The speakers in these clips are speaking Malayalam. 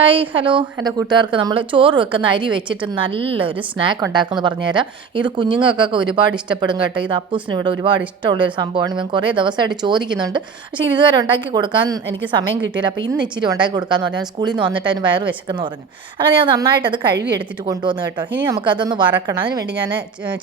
ഹായ് ഹലോ എൻ്റെ കൂട്ടുകാർക്ക് നമ്മൾ ചോറ് വെക്കുന്ന അരി വെച്ചിട്ട് നല്ലൊരു സ്നാക്ക് ഉണ്ടാക്കുമെന്ന് പറഞ്ഞുതരാം. ഇത് കുഞ്ഞുങ്ങൾക്കൊക്കെ ഒരുപാട് ഇഷ്ടപ്പെടും കേട്ടോ. ഇത് അപ്പൂസിന് ഇവിടെ ഒരുപാട് ഇഷ്ടമുള്ളൊരു സംഭവമാണ്. ഇവൻ കുറേ ദിവസമായിട്ട് ചോദിക്കുന്നുണ്ട്. പക്ഷേ ഇതുവരെ ഉണ്ടാക്കി കൊടുക്കാൻ എനിക്ക് സമയം കിട്ടിയില്ല. അപ്പോൾ ഇന്ന് ഇച്ചിരി ഉണ്ടാക്കി കൊടുക്കാമെന്ന് പറഞ്ഞാൽ സ്കൂളിൽ നിന്ന് വന്നിട്ട് അതിന് വയറ് വിശക്കെന്ന് പറഞ്ഞു. അങ്ങനെ ഞാൻ നന്നായിട്ട് അത് കഴുകി എടുത്തിട്ട് കൊണ്ടുവന്നു കേട്ടോ. ഇനി നമുക്കതൊന്ന് വറക്കണം. അതിന് വേണ്ടി ഞാൻ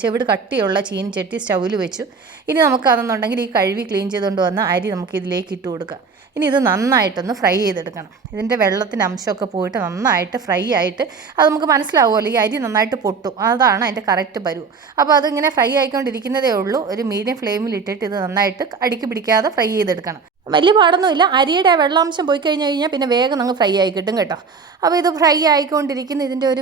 ചെവിട് കട്ടിയുള്ള ചീനിച്ചട്ടി സ്റ്റൗവിൽ വെച്ചു. ഇനി നമുക്കതെന്നുണ്ടെങ്കിൽ ഈ കഴുകി ക്ലീൻ ചെയ്തുകൊണ്ട് വന്ന അരി നമുക്ക് ഇതിലേക്ക് ഇട്ട് കൊടുക്കാം. ഇനി ഇത് നന്നായിട്ടൊന്ന് ഫ്രൈ ചെയ്തെടുക്കണം. ഇതിൻ്റെ വെള്ളത്തിൻ്റെ അംശമൊക്കെ പോയിട്ട് നന്നായിട്ട് ഫ്രൈ ആയിട്ട് അത് നമുക്ക് മനസ്സിലാവുമല്ലോ, ഈ അരി നന്നായിട്ട് പൊട്ടും. അതാണ് അതിൻ്റെ കറക്റ്റ് പരുവം. അപ്പോൾ അതിങ്ങനെ ഫ്രൈ ആയിക്കൊണ്ടിരിക്കുന്നതേ ഉള്ളൂ. ഒരു മീഡിയം ഫ്ലെയിമിൽ ഇട്ടിട്ട് ഇത് നന്നായിട്ട് അടിക്ക് പിടിക്കാതെ ഫ്രൈ ചെയ്തെടുക്കണം. വലിയ പാടൊന്നുമില്ല. അരിയുടെ ആ വെള്ളാംശം പോയി കഴിഞ്ഞാൽ പിന്നെ വേഗം അങ്ങ് ഫ്രൈ ആയി കിട്ടും കേട്ടോ. അപ്പോൾ ഇത് ഫ്രൈ ആയിക്കൊണ്ടിരിക്കുന്ന ഇതിൻ്റെ ഒരു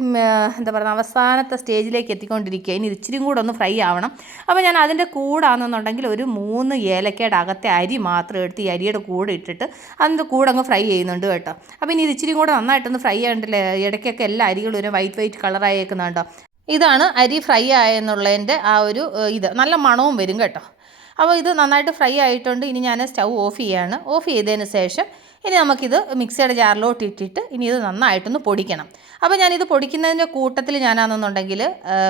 എന്താ പറയുക അവസാനത്തെ സ്റ്റേജിലേക്ക് എത്തിക്കൊണ്ടിരിക്കുക. ഇനി ഇത് ഇച്ചിരി കൂടെ ഒന്ന് ഫ്രൈ ആവണം. അപ്പോൾ ഞാൻ അതിൻ്റെ കൂടാണെന്നുണ്ടെങ്കിൽ ഒരു 3 ഏലക്കയുടെ അകത്തെ അരി മാത്രം എടുത്ത് ഈ അരിയുടെ കൂടെ ഇട്ടിട്ട് അതിൻ്റെ കൂടെ അങ്ങ് ഫ്രൈ ചെയ്യുന്നുണ്ട് കേട്ടോ. അപ്പോൾ ഇനി ഇത് ഇച്ചിരി കൂടെ നന്നായിട്ടൊന്ന് ഫ്രൈ ആയിട്ടില്ലേ. ഇടയ്ക്കൊക്കെ എല്ലാ അരികളും ഒരു വൈറ്റ് കളറായേക്കുന്നുണ്ടോ. ഇതാണ് അരി ഫ്രൈ ആയെന്നുള്ളതിൻ്റെ ആ ഒരു ഇത് നല്ല മണവും വരും കേട്ടോ. അപ്പോൾ ഇത് നന്നായിട്ട് ഫ്രൈ ആയിട്ടുണ്ട്. ഇനി ഞാൻ സ്റ്റൗ ഓഫ് ചെയ്യാണ്. ഓഫ് ചെയ്തതിന് ശേഷം ഇനി നമുക്കിത് മിക്സിയുടെ ജാറിലോട്ട് ഇട്ടിട്ട് ഇനി ഇത് നന്നായിട്ടൊന്ന് പൊടിക്കണം. അപ്പോൾ ഞാനിത് പൊടിക്കുന്നതിൻ്റെ കൂട്ടത്തിൽ ഞാനാണെന്നുണ്ടെങ്കിൽ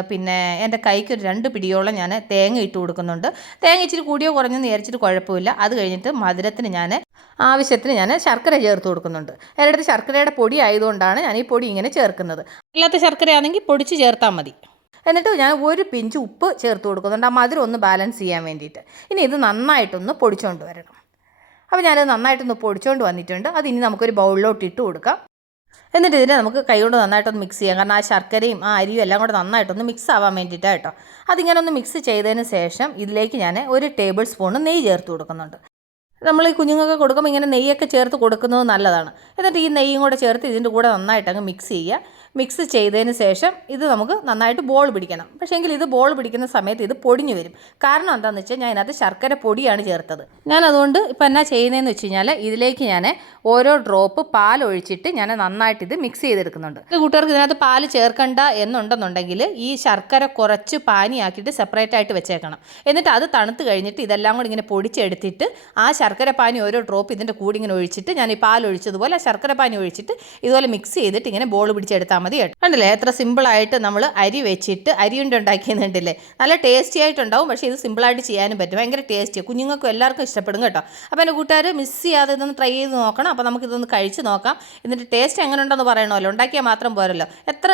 പിന്നെ എൻ്റെ കൈക്ക് ഒരു 2 പിടിയോളം ഞാൻ തേങ്ങ ഇട്ട് കൊടുക്കുന്നുണ്ട്. തേങ്ങ ഇച്ചിരി കൂടിയോ കുറഞ്ഞെന്ന് വിചാരിച്ചിട്ട് കുഴപ്പമില്ല. അത് കഴിഞ്ഞിട്ട് മധുരത്തിന് ആവശ്യത്തിന് ഞാൻ ശർക്കര ചേർത്ത് കൊടുക്കുന്നുണ്ട്. എൻ്റെ അടുത്ത് ശർക്കരയുടെ പൊടി ആയതുകൊണ്ടാണ് ഞാൻ ഈ പൊടി ഇങ്ങനെ ചേർക്കുന്നത്. അല്ലാത്ത ശർക്കരയാണെങ്കിൽ പൊടിച്ച് ചേർത്താൽ മതി. എന്നിട്ട് ഞാൻ ഒരു പിഞ്ച് ഉപ്പ് ചേർത്ത് കൊടുക്കുന്നുണ്ട്, ആ മധുരം ഒന്ന് ബാലൻസ് ചെയ്യാൻ വേണ്ടിയിട്ട്. ഇനി ഇത് നന്നായിട്ടൊന്ന് പൊടിച്ചുകൊണ്ട് വരണം. അപ്പോൾ ഞാനത് നന്നായിട്ടൊന്ന് പൊടിച്ചുകൊണ്ട് വന്നിട്ടുണ്ട്. അതിനി നമുക്കൊരു ബൗളിലോട്ട് ഇട്ട് കൊടുക്കാം. എന്നിട്ട് ഇതിനെ നമുക്ക് കൈകൊണ്ട് നന്നായിട്ടൊന്ന് മിക്സ് ചെയ്യാം. കാരണം ആ ശർക്കരയും ആ അരിയും എല്ലാം കൂടെ നന്നായിട്ടൊന്ന് മിക്സ് ആവാൻ വേണ്ടിയിട്ടാണ് കേട്ടോ. അതിങ്ങനെ ഒന്ന് മിക്സ് ചെയ്തതിന് ശേഷം ഇതിലേക്ക് ഞാൻ 1 ടേബിൾ സ്പൂൺ നെയ്യ് ചേർത്ത് കൊടുക്കുന്നുണ്ട്. നമ്മൾ ഈ കുഞ്ഞുങ്ങൾക്ക് കൊടുക്കുമ്പോൾ ഇങ്ങനെ നെയ്യൊക്കെ ചേർത്ത് കൊടുക്കുന്നത് നല്ലതാണ്. എന്നിട്ട് ഈ നെയ്യും കൂടെ ചേർത്ത് ഇതിൻ്റെ കൂടെ നന്നായിട്ട് അങ്ങ് മിക്സ് ചെയ്യുക. മിക്സ് ചെയ്തതിന് ശേഷം ഇത് നമുക്ക് നന്നായിട്ട് ബോൾ പിടിക്കണം. പക്ഷേങ്കിൽ ഇത് ബോൾ പിടിക്കുന്ന സമയത്ത് ഇത് പൊടിഞ്ഞു വരും. കാരണം എന്താണെന്ന് വെച്ചാൽ ഞാൻ അതിനകത്ത് ശർക്കര പൊടിയാണ് ചേർത്തത്. ഞാൻ അതുകൊണ്ട് ഇപ്പോൾ എന്നാ ചെയ്യുന്നതെന്ന് വെച്ച് കഴിഞ്ഞാൽ ഇതിലേക്ക് ഞാൻ ഓരോ ഡ്രോപ്പ് പാൽ ഒഴിച്ചിട്ട് ഞാൻ നന്നായിട്ട് ഇത് മിക്സ് ചെയ്തെടുക്കുന്നുണ്ട്. കൂട്ടുകാർക്ക് ഇതിനകത്ത് പാൽ ചേർക്കണ്ട എന്നുണ്ടെന്നുണ്ടെങ്കിൽ ഈ ശർക്കര കുറച്ച് പാനിയാക്കിയിട്ട് സെപ്പറേറ്റ് ആയിട്ട് വെച്ചേക്കണം. എന്നിട്ട് അത് തണുത്ത് കഴിഞ്ഞിട്ട് ഇതെല്ലാം കൂടി ഇങ്ങനെ പൊടിച്ചെടുത്തിട്ട് ആ ശർക്കര പാനി ഓരോ ഡ്രോപ്പ് ഇതിൻ്റെ കൂടി ഇങ്ങനെ ഒഴിച്ചിട്ട് ഞാൻ ഈ പാൽ ഒഴിച്ചതുപോലെ ശർക്കര പാനി ഒഴിച്ചിട്ട് ഇതുപോലെ മിക്സ് ചെയ്തിട്ട് ഇങ്ങനെ ബോൾ പിടിച്ചെടുത്താൽ മതി കേട്ടോ. കണ്ടില്ലേ എത്ര സിമ്പിളായിട്ട് നമ്മൾ അരി വെച്ചിട്ട് അരിയുണ്ട ഉണ്ടാക്കിയെന്നുണ്ടല്ലേ. നല്ല ടേസ്റ്റി ആയിട്ടുണ്ടാവും. പക്ഷേ ഇത് സിമ്പിളായിട്ട് ചെയ്യാനും പറ്റും. ഭയങ്കര ടേസ്റ്റിയാണ്. കുഞ്ഞുങ്ങൾക്കും എല്ലാവർക്കും ഇഷ്ടപ്പെടും കേട്ടോ. അപ്പോൾ എൻ്റെ കൂട്ടുകാർ മിസ് ചെയ്യാതെ ഇതൊന്ന് ട്രൈ ചെയ്ത് നോക്കണം. അപ്പോൾ നമുക്കിതൊന്ന് കഴിച്ച് നോക്കാം. ഇതിൻ്റെ ടേസ്റ്റ് എങ്ങനെ ഉണ്ടെന്ന് പറയണമല്ലോ. ഉണ്ടാക്കിയാൽ മാത്രം പോരല്ലോ. എത്ര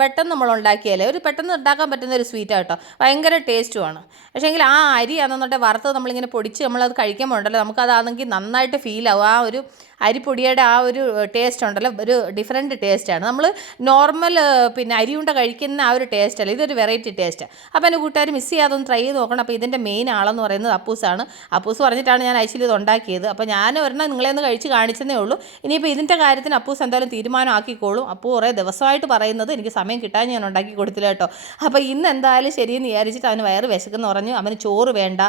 പെട്ടെന്ന് നമ്മൾ ഉണ്ടാക്കിയാലേ ഒരു പെട്ടെന്ന് ഉണ്ടാക്കാൻ പറ്റുന്ന ഒരു സ്വീറ്റാണ് കേട്ടോ. ഭയങ്കര ടേസ്റ്റുമാണ്. പക്ഷേങ്കിൽ ആ അരി ആണെന്നുണ്ടെങ്കിൽ വറുത്ത് നമ്മളിങ്ങനെ പൊടിച്ച് നമ്മളത് കഴിക്കുമ്പോൾ ഉണ്ടല്ലോ നമുക്കതാണെങ്കിൽ നന്നായിട്ട് ഫീലാവും. ആ ഒരു അരിപ്പൊടിയുടെ ആ ഒരു ടേസ്റ്റ് ഉണ്ടല്ലോ, ഒരു ഡിഫറെൻറ്റ് ടേസ്റ്റാണ്. നമ്മൾ നോർമൽ പിന്നെ അരിയുണ്ട കഴിക്കുന്ന ആ ഒരു ടേസ്റ്റ് അല്ല, ഇതൊരു വെറൈറ്റി ടേസ്റ്റാണ്. അപ്പോൾ എൻ്റെ കൂട്ടുകാർ മിസ് ചെയ്യാതെ ഒന്ന് ട്രൈ ചെയ്ത് നോക്കണം. അപ്പോൾ ഇതിൻ്റെ മെയിൻ ആളെന്ന് പറയുന്നത് അപ്പൂസാണ്. അപ്പൂസ് പറഞ്ഞിട്ടാണ് ഞാൻ ആക്ച്വലി ഇത് ഉണ്ടാക്കിയത്. അപ്പോൾ ഞാൻ ഒരെണ്ണം നിങ്ങളെ ഒന്ന് കഴിച്ച് കാണിച്ചതേ ഉള്ളൂ. ഇനിയിപ്പോൾ ഇതിൻ്റെ കാര്യത്തിന് അപ്പൂസ് എന്തായാലും തീരുമാനം ആക്കിക്കോളും. അപ്പോൾ കുറേ ദിവസമായിട്ട് പറയുന്നത് എനിക്ക് സമയം കിട്ടാൻ ഞാൻ ഉണ്ടാക്കി കൊടുത്തില്ല കേട്ടോ. അപ്പോൾ ഇന്ന് എന്തായാലും ശരിയെന്ന് വിചാരിച്ചിട്ട് അവന് വയറ് വിശക്കെന്ന് പറഞ്ഞു. അവന് ചോറ് വേണ്ട,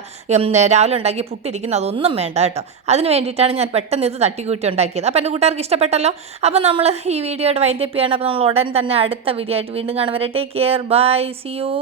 രാവിലെ ഉണ്ടാക്കി പുട്ടിരിക്കുന്ന അതൊന്നും വേണ്ട കേട്ടോ. അതിന് വേണ്ടിയിട്ടാണ് ഞാൻ പെട്ടെന്ന് ഇത് തട്ടിക്കൂട്ടി ഉണ്ടാക്കിയത്. അപ്പോൾ എൻ്റെ കൂട്ടുകാർക്ക് ഇഷ്ടപ്പെട്ടല്ലോ. അപ്പോൾ നമ്മൾ ഈ വീഡിയോയുടെ വൈൻഡപ്പ് ചെയ്യണം. അപ്പോൾ നമ്മൾ ഉടൻ തന്നെ അടുത്ത വീഡിയോ ആയിട്ട് വീണ്ടും കാണും വരെ. Take care, bye, see U.